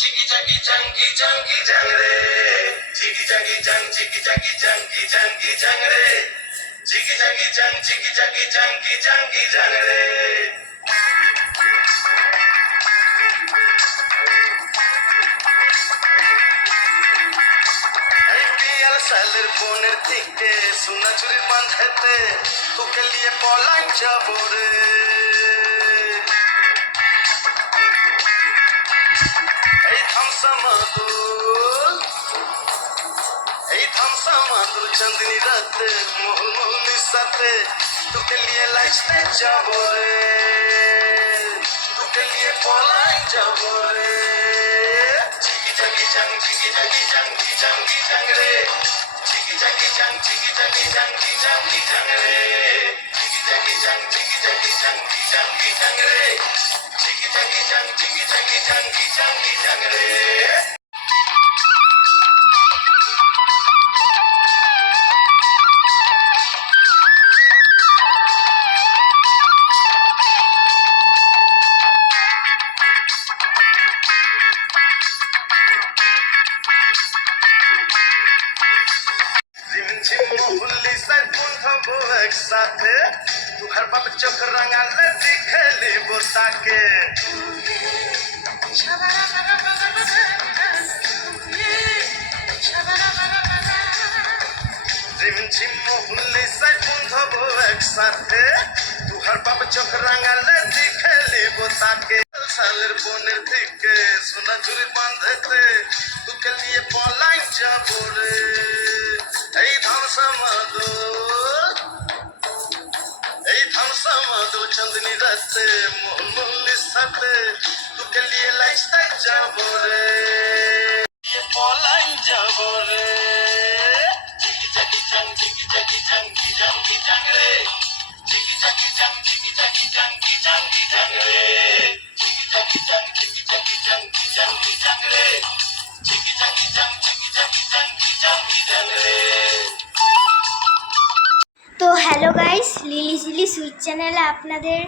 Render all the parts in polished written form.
চিকি চাকি চাঙ্কি চাঙ্কি চাং রে চিকি চাকি চাং চিকি চাকি চাঙ্কি চাঙ্কি চাং রে চিকি চাকি চাং চিকি চাকি চাঙ্কি চাঙ্কি চাং রে সালের বোনের থেকে সোনা চুরির বাঁধেতে তোকে নিয়ে পলাই যাব রে এই থামসা মাদুল চাঁদনি রাতে মোহনের সাথে তোকে নিয়ে লাইতে যাব রে তোকে নিয়ে পলাই যাব রে চিকি চাকি চাং চিকি চাকি চাঙ্কি চাঙ্কি চাং রে চিকি চাকি চাং চিকি চাকি চাঙ্কি চাঙ্কি চাং রে চিকি চাকি চাং চিকি চাকি চাঙ্কি চাঙ্কি চাং রে চিকি চাকি চাং চিকি চাকি চাঙ্কি চাঙ্কি চাং রে একসাথে তুহার বাপ চোখ রাঙালে দিখলি বোতাকে ঝিমঝিম মহুল্লি সাই বন্ধব একসাথে তুহার বাপ চোখ রাঙালে দিখলি বোতাকে সালের বোনের থেকে সোনা চুরি বাঁধেতে তোকে নিয়ে পলাই যাব রে এই ধামসা মাদুল চাঁদনি রাতে মোহনের সাথে তোকে নিয়ে লাইতে যাব রে পলাই যাব রে চিকি চাকি চাং চিকি চাকি চাঙ্কি চাঙ্কি চাং রে চিকি চাকি চাং চিকি চাকি চাঙ্কি চাঙ্কি চাং রে চিকি চাকি চাং চিকি চাকি চাঙ্কি চাঙ্কি চাং রে চিকি চাকি চাং চিকি চাকি চাঙ্কি চাঙ্কি চাং রে। তো হ্যালো গাইস, লিলি জিলি সুইট চ্যানেলে আপনাদের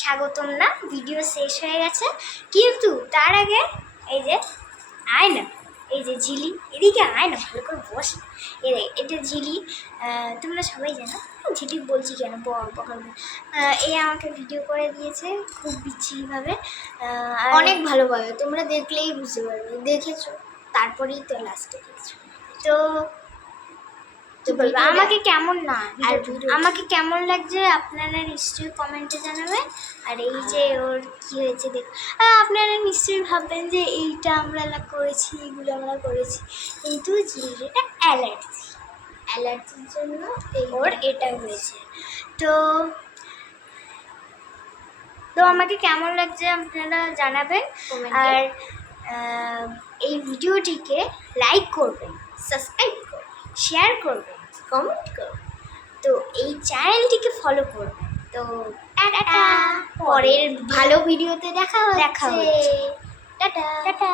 স্বাগতম। না ভিডিও শেষ হয়ে গেছে, কিন্তু তার আগে এই যে আয় না, এই যে ঝিলি, এদিকে আয় না, ভালো করে বস। এটা ঝিলি, তোমরা সবাই জানো ঝিলি বলছি কেন, এই আমাকে ভিডিও করে দিয়েছে খুব বিচ্ছিরিভাবে, অনেক ভালোভাবে, তোমরা দেখলেই বুঝতে পারবে, দেখেছো তারপরেই তো লাস্টে দেখেছো। তো আমাকে কেমন না আর আমাকে কেমন লাগছে আপনারা নিশ্চয়ই কমেন্টে জানাবেন। আর এই যে ওর কী হয়েছে দেখ, আপনারা নিশ্চয়ই ভাববেন যে এইটা আমরা করেছি, এগুলো আমরা করেছি, কিন্তু এটা অ্যালার্জির জন্য ওর এটা হয়েছে। তো আমাকে কেমন লাগছে আপনারা জানাবেন, আর এই ভিডিওটিকে লাইক করবেন, সাবস্ক্রাইব করবেন, শেয়ার করবেন, কমেন্ট করবেন, তো এই চ্যানেলটিকে ফলো করবেন। তো টাটা, পরের ভালো ভিডিওতে দেখা হচ্ছে। Tata tata.